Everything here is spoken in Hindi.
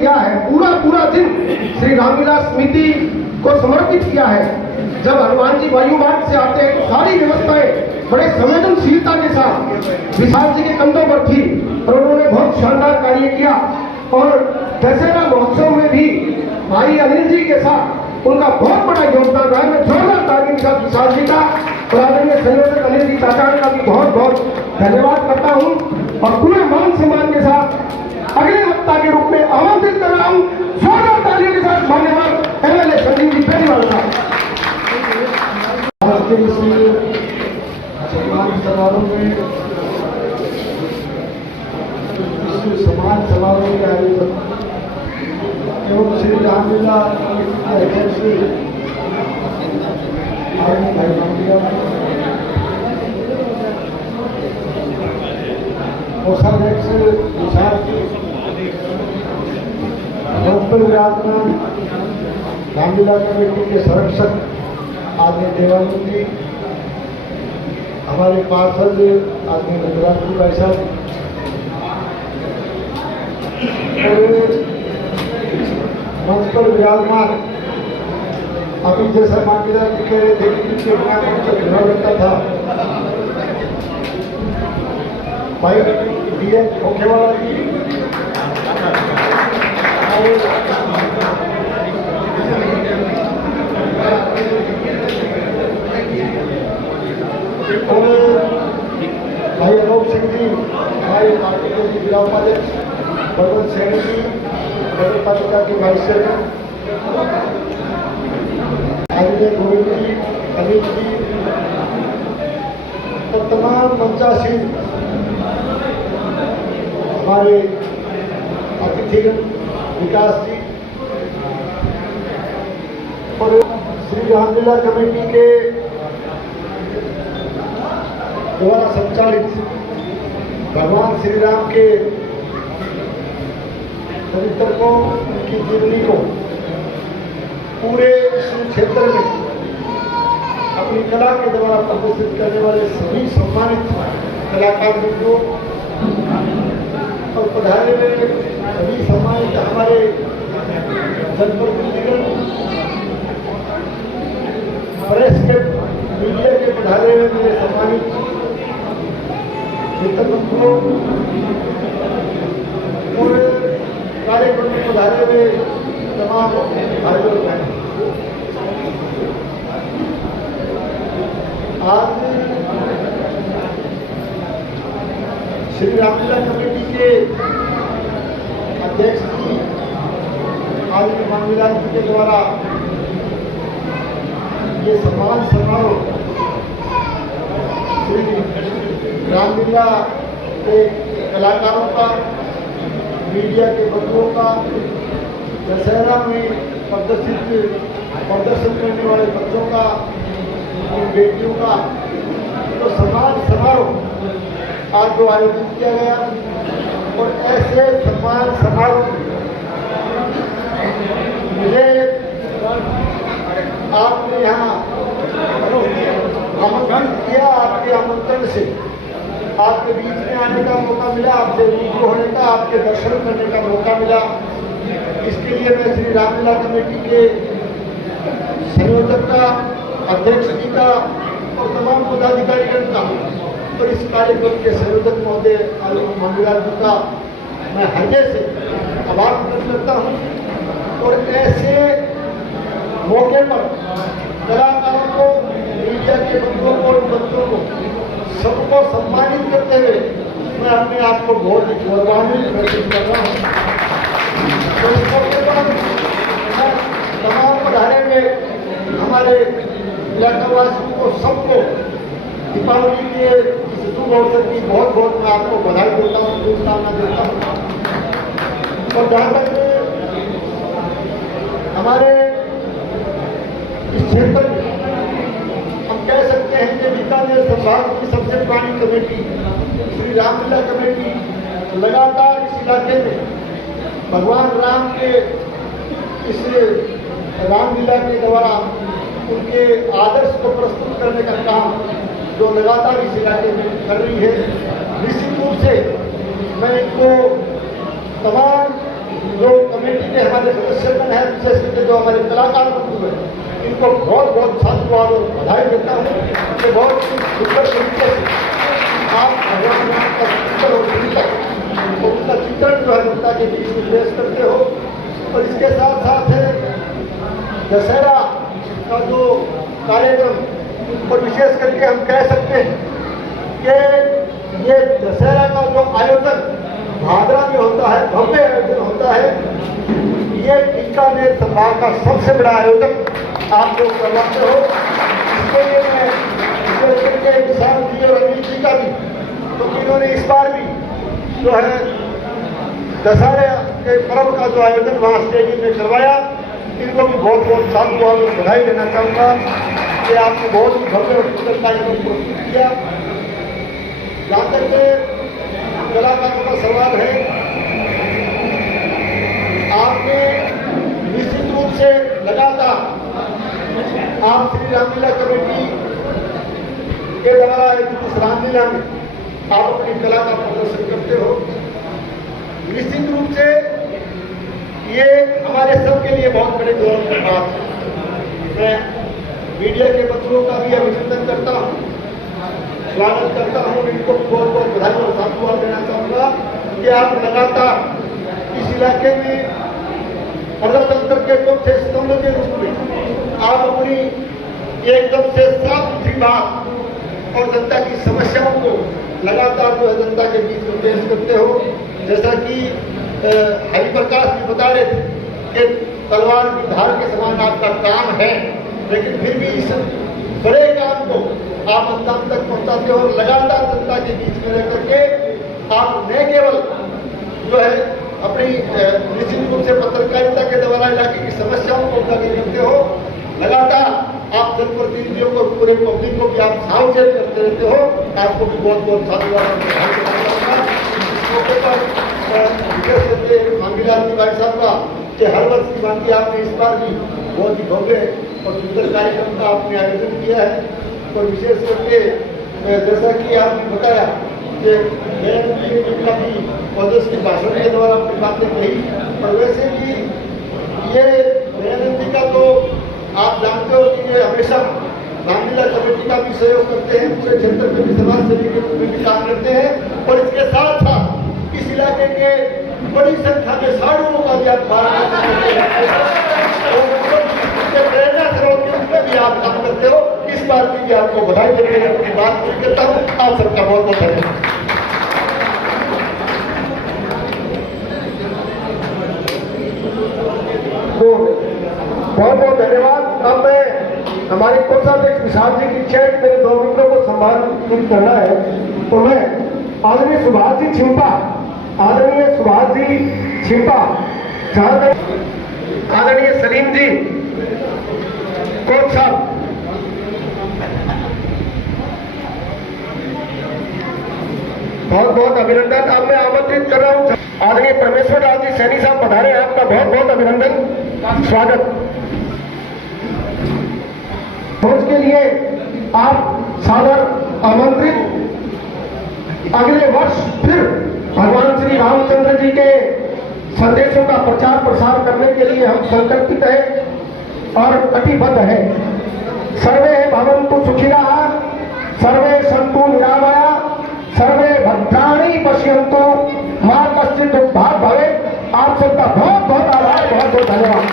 किया है, पूरा दिन श्री रामलीला समिति को समर्पित किया है। जब हनुमान जी वायु मार्ग से आते हैं तो सारी व्यवस्थाएं बड़े संवेदनशीलता के साथ विशाल जी के कंधों पर थी और उन्होंने बहुत शानदार कार्य किया। और दशहरा महोत्सव में भी भाई अनिल जी के साथ उनका बहुत बड़ा योगदान रहा है। मैं जोरदार ताली के साथ विशाल जी का और आदरणीय संयोजक अनिल जी चाचान का भी बहुत बहुत धन्यवाद करता हूँ और पूरे मान सम्मान के साथ अगले वक्ता के रूप में आमंत्रित कर रहा हूँ जोरदार तालियों के साथ मान्यवर एमएलए संजीव जी बेनीवाल साहब। सम्मान समारोह में सम्मान समारोह के आयोजन एवं श्री रामलीला अध्यक्ष कोषाध्यक्ष विशाल डॉक्टर विराजमान रामलीला कमेटी के संरक्षक आदरणीय देवानंद जी, हमारे पार्षद आदरणीय गुजरात जी भाई साहब और मंच पर विराजमान अभी जैसा मांगीरा जी कह रहे थे कि पीछे घुमा लगता था भाई डीएम खोखेवाला जी और भाई अनूप सिंह जी, हमारे पार्टी के जिला उपाध्यक्ष बलवंत सैनी जी, नगर पालिका के वाइस चेयरमैन आदरणीय गोविंद जी, अनिल जी और तमाम मंचासीन हमारे अतिथिगण विकास जी और श्री रामलीला कमेटी के द्वारा संचालित भगवान श्री राम के चरित्र को, उनकी जीवनी को पूरे क्षेत्र में अपनी कला के द्वारा प्रदर्शित करने वाले सभी सम्मानित कलाकार को और पधारे हुए सभी सम्मानित हमारे जनप्रतिनिधिगण, प्रेस के मीडिया के पधारे हुए मेरे सम्मानित मित्रबंधुओं और कार्यक्रम में पधारे हुए तमाम भाइयों बहनों, आज श्री रामलीला कमेटी के अध्यक्ष जी आदरणीय मांगीलाल जी के द्वारा ये सम्मान समारोह श्री रामलीला के कलाकारों का, मीडिया के बंधुओं का, दशहरा में प्रदर्शन करने वाले बच्चों का, उन बेटियों का तो सम्मान समारोह आज जो आयोजित किया गया और ऐसे सम्मान समारोह मुझे आपने यहाँ आमंत्रित किया, आपके आमंत्रण से आपके बीच में आने का मौका मिला, आपसे रूबरू होने का, आपके दर्शन करने का मौका मिला। इसके लिए मैं श्री रामलीला कमेटी के संयोजक का, अध्यक्ष जी का और तमाम पदाधिकारीगण का और इस कार्यक्रम के संयोजक महोदय आदरणीय मांगीलाल जी का मैं हृदय से आभार प्रकट करता हूँ। और ऐसे मौके पर कलाकारों को, मीडिया के बंधुओं को और बच्चों को सबको सम्मानित करते हुए मैं अपने आप को बहुत ही गौरवान्वित महसूस कर रहा हूँ। तो इस मौके पर मैं तमाम पधारे में हमारे इलाकावासियों को सबको दीपावली के इस शुभ अवसर की बहुत बहुत मैं आपको बधाई देता हूँ, शुभकामना देता हूँ। और जहाँ तक हमारे इस क्षेत्र में हम कह सकते हैं कि बीकानेर संभाग की सबसे पुरानी कमेटी श्री रामलीला कमेटी लगातार इस इलाके में भगवान राम के इस रामलीला के द्वारा उनके आदर्श को प्रस्तुत करने का काम जो लगातार इस इलाके में कर रही है। निश्चित रूप से मैं इनको तमाम जो कमेटी जितने हमारे सदस्यगण हैं, विशेष करके जो हमारे कलाकार बंधु हैं, इनको बहुत बहुत साधुवाद और बधाई देता हूँ कि बहुत ही सुंदर तरीके से आप भगवान राम का चिंतन और चिंतन और उनका चित्रण जो है जनता के बीच में पेश करते हो। और इसके साथ साथ है दशहरा का जो कार्यक्रम, और विशेष करके हम कह सकते हैं कि ये दशहरा का जो आयोजन भादरा में होता है, भव्य आयोजन होता है, ये बीकानेर संभाग का सबसे बड़ा आयोजन आप लोग करवाते हो। इसके लिए मैं विशेष करके विशाल जी और अनिल जी का भी, क्योंकि इन्होंने इस बार भी जो है दशहरे के पर्व का जो आयोजन वहाँ स्टेडियम में करवाया, इनको भी बहुत बहुत साधुवाद और बधाई देना चाहूँगा कि आपने बहुत ही भव्य और सुंदर कार्यक्रम प्रस्तुत किया। जहाँ तक कलाकारों का सवाल है, आपने निश्चित रूप से लगातार आप श्री रामलीला कमेटी के द्वारा इस रामलीला में आप अपनी कला का प्रदर्शन करते हो। निश्चित रूप से ये हमारे सबके लिए बहुत बड़े गौरव की बात है। मैं मीडिया के बच्चों का भी अभिनंदन करता हूँ, स्वागत करता हूँ, इनको बहुत बहुत बधाई और साधुवाद देना चाहूँगा कि आप लगातार इस इलाके में प्रजातंत्र के चौथे स्तंभ के रूप में आप अपनी एकदम से साफ सुथरी बात और जनता की समस्याओं को लगातार जो है जनता के बीच में पेश करते हो। जैसा कि हरिप्रकाश जी बता रहे थे कि तलवार की धार के समान आपका काम है, लेकिन फिर भी इस बड़े काम को आप जनता तक पहुंचाते हो और लगातार जनता के बीच में रह करके आप न केवल जो है अपनी निश्चित रूप से पत्रकारिता के द्वारा इलाके की समस्याओं को उजागर करते हो, लगातार आप जनप्रतिनिधियों को, पूरे पब्लिक को भी आप सावचेत करते रहते हो। आपको भी बहुत बहुत साधुवाद। मौके पर विशेष करके मांगीलाल जी भाई साहब का कि हर वर्ष की भांति आपने इस बार भी बहुत ही भव्य और सुंदर कार्यक्रम का आपने आयोजन किया है। और विशेष करके जैसा कि आपने बताया कि काफी पदस्थ के भाषण के द्वारा अपनी बातें कही, और वैसे भी ये दयानंद जी का तो आप जानते हो कि ये हमेशा रामलीला कमेटी का भी सहयोग करते हैं, पूरे क्षेत्र में भी समाज सेवी के रूप में भी काम करते हैं, और इसके साथ साथ इस इलाके के बड़ी संख्या में साधुओं का भी आप पालन करते हैं और प्रेरणा स्रोत के रूप में भी आप काम करते हो। इस बात की भी आपको बधाई देते हुए अपनी बात पूरी करता हूँ। आप सबका बहुत बहुत धन्यवाद। बहुत बहुत धन्यवाद। अब मैं हमारे कोषाध्यक्ष विशाल जी की इच्छा है कि मेरे 2 मित्रों को सम्मानित करना है, तो मैं आदरणीय सुभाष जी छिंपा, जहाँ तक आदरणीय सलीम जी कोच साहब, बहुत बहुत अभिनंदन। अब मैं आमंत्रित कर रहा हूँ आदरणीय परमेश्वर लाल जी सैनी साहब पधारे, आपका बहुत बहुत अभिनंदन, स्वागत। उसके लिए आप सादर आमंत्रित। अगले वर्ष फिर भगवान श्री रामचंद्र जी के संदेशों का प्रचार प्रसार करने के लिए हम संकल्पित हैं और कटिबद्ध हैं। सर्वे भवन्तु सुखिनः, सर्वे सन्तु निरामयाः, सर्वे भद्राणि पश्यन्तु, मा कश्चित् दुःखभाग् भवेत्। आप सबका बहुत बहुत आभार, बहुत बहुत धन्यवाद।